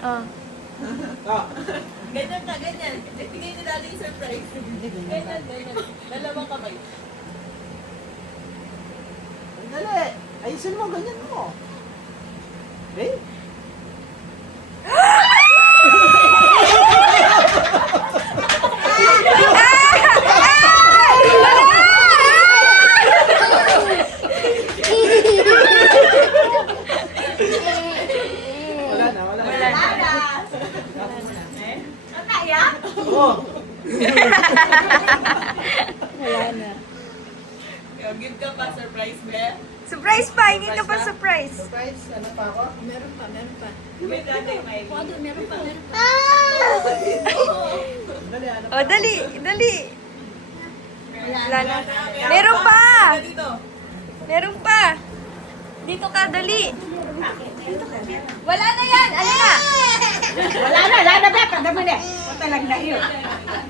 Oh. Oh. Ganyan ka, ganyan. Bigay ni Daddy yung surprise. Ganyan, ganyan. Dalawang kamay. Dali. Ayusin mo, ganyan mo. Okay? Wala na, wala na. Kaya? Oh. Wala na. Give ka pa, surprise, be. Surprise pa! Hindi ka pa surprise. Surprise, ano pa ako? Meron pa, meron pa. Give Daddy may. Wado, meron pa, meron pa. Dali, ano pa? Oh, dali! Dali! Wala na. Meron Meron pa! Dito. Meron pa! Dito ka, dali! Wala na yan! Ano na? Wala na, be. Pagdaman eh. Matalag na yun.